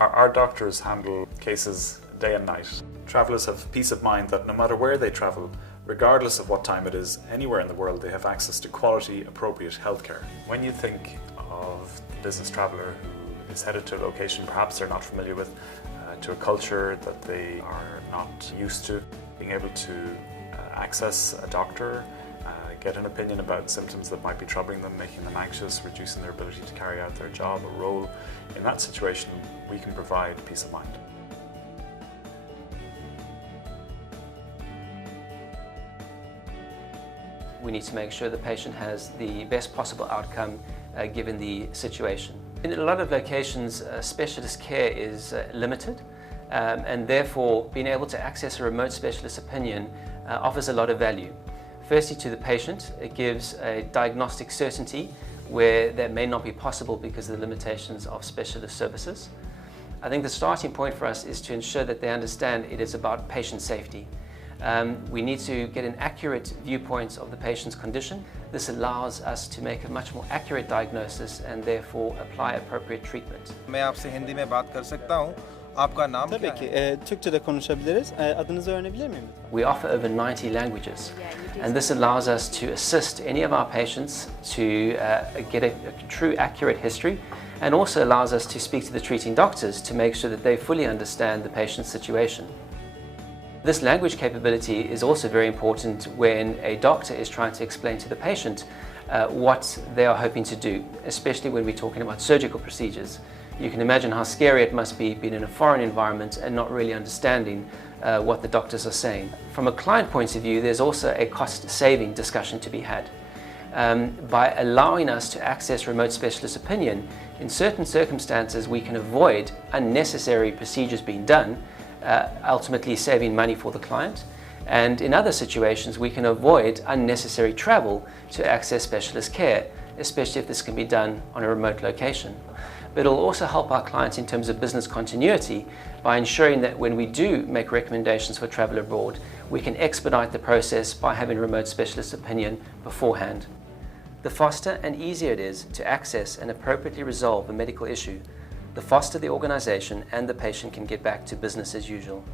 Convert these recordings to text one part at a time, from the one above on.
Our doctors handle cases day and night. Travellers have peace of mind that no matter where they travel, regardless of what time it is, anywhere in the world, they have access to quality, appropriate healthcare. When you think of the business traveller who is headed to a location perhaps they're not familiar with, to a culture that they are not used to, being able to access a doctor, get an opinion about symptoms that might be troubling them, making them anxious, reducing their ability to carry out their job or role, in that situation we can provide peace of mind. We need to make sure the patient has the best possible outcome given the situation. In a lot of locations, specialist care is limited, and therefore being able to access a remote specialist opinion offers a lot of value. Firstly, to the patient, it gives a diagnostic certainty where that may not be possible because of the limitations of specialist services. I think the starting point for us is to ensure that they understand it is about patient safety. We need to get an accurate viewpoint of the patient's condition. This allows us to make a much more accurate diagnosis and therefore apply appropriate treatment. मैं आपसे हिंदी में बात कर सकता हूँ. आपका नाम क्या है? Tabii ki Türkçe de konuşabiliriz. Adınızı öğrenebilir miyim? We offer over 90 languages, and this allows us to assist any of our patients to get a true, accurate history, and also allows us to speak to the treating doctors to make sure that they fully understand the patient's situation. This language capability is also very important when a doctor is trying to explain to the patient what they are hoping to do, especially when we're talking about surgical procedures. You can imagine how scary it must be being in a foreign environment and not really understanding what the doctors are saying. From a client point of view, there's also a cost-saving discussion to be had. By allowing us to access remote specialist opinion, in certain circumstances we can avoid unnecessary procedures being done, ultimately saving money for the client. And in other situations we can avoid unnecessary travel to access specialist care, especially if this can be done on a remote location. But it'll also help our clients in terms of business continuity by ensuring that when we do make recommendations for travel abroad, we can expedite the process by having remote specialist opinion beforehand. The faster and easier it is to access and appropriately resolve a medical issue, the faster the organisation and the patient can get back to business as usual.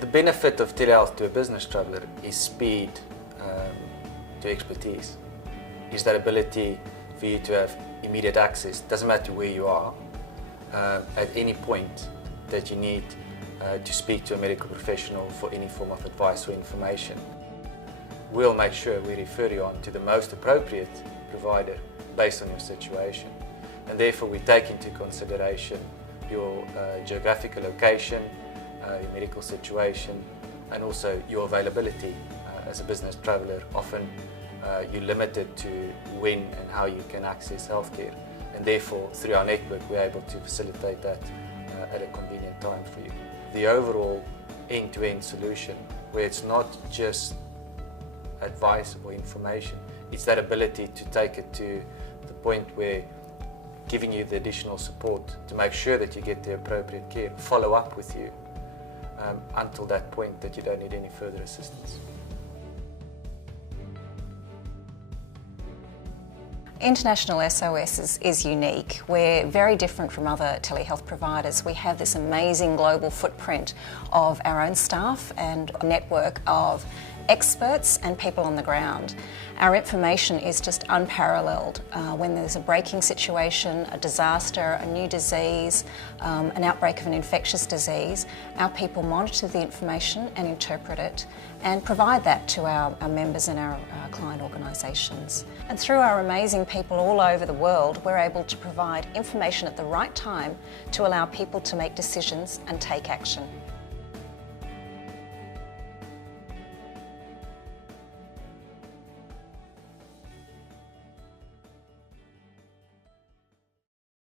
The benefit of telehealth to a business traveller is speed to expertise. Is that ability for you to have immediate access, doesn't matter where you are, at any point that you need to speak to a medical professional for any form of advice or information. We'll make sure we refer you on to the most appropriate provider based on your situation. And therefore we take into consideration your geographical location, your medical situation, and also your availability as a business traveller. Often you're limited to when and how you can access healthcare, and therefore through our network we're able to facilitate that at a convenient time for you. The overall end-to-end solution, where it's not just advice or information, it's that ability to take it to the point where giving you the additional support to make sure that you get the appropriate care, follow up with you until that point that you don't need any further assistance. International SOS is unique. We're very different from other telehealth providers. We have this amazing global footprint of our own staff and a network of experts and people on the ground. Our information is just unparalleled. When there's a breaking situation, a disaster, a new disease, an outbreak of an infectious disease, our people monitor the information and interpret it and provide that to our members and our client organisations. And through our amazing people all over the world, we're able to provide information at the right time to allow people to make decisions and take action.